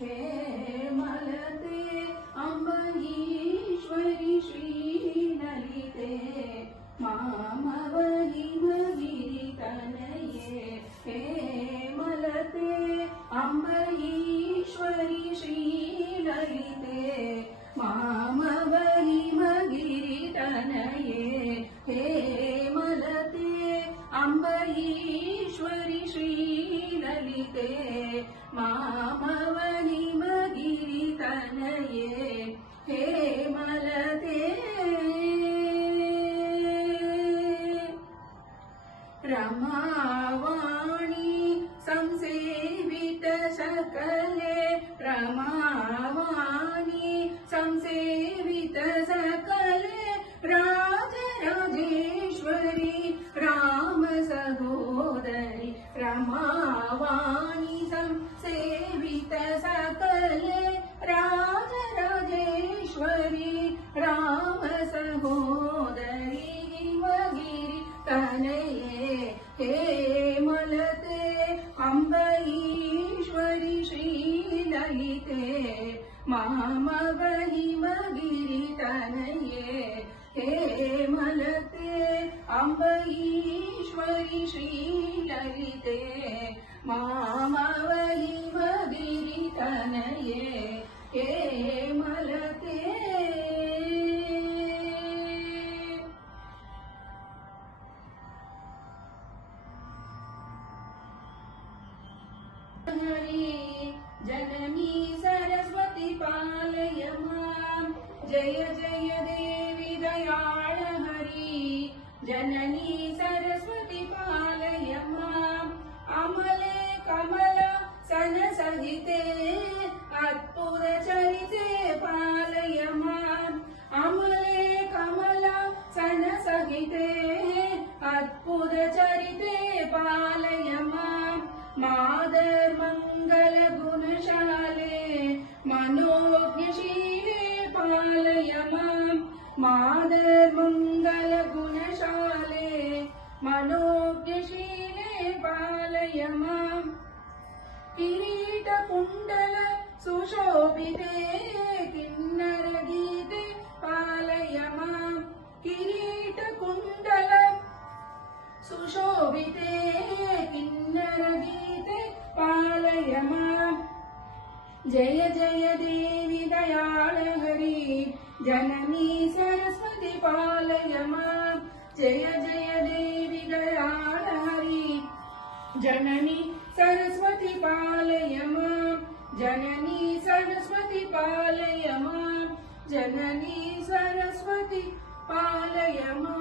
हे मलते अम्ब ईश्वरि श्रीललिते मामवहि गिरितनये हे मलते अम्ब ईश्वरि श्रीललिते मामवहि गिरितनये हे मलते अम्ब ईश्वरि श्रीललिते मामवहि गिरितनये हे मलते रमावाणी संसेवित सकले रमावाणी संसेवित सकले राजराजेश्वरी राम सहोदरी रमावाणी संसेवित सकले राजराजेश्वरी राम सहोदरी गिरितनये हे मलते अम्ब ईश्वरि श्रीललिते मामवहि गिरितनये हे मलते अम्ब ईश्वरि श्रीललिते मामवहि गिरितनये हे मलते हरि जननी सरस्वती पालय मां जय जय देवी दयाळ हरि जननी सरस्वती पालय मां अमले कमल सनसहिते अद्भुत चरिते पालय मां अमले कमल सनसहिते अद्भुत चरिते पालय मां मादर मंगल गुणशाले मनोज्ञशीले पालय मां मादर मंगल गुणशाले मनोज्ञशीले पालय मां किरीट कुंडल सुशोभिते किन्नर गीते पालय मां किरीट कुंडल सुशोभिते किन्नर गीते पालय मां जय जय देवी दयाळ हरि जननी सरस्वती पालय मां जय जय देवी दयाळ हरि जननी सरस्वती पालय मां जननी सरस्वती पालय मां जननी सरस्वती पालय मां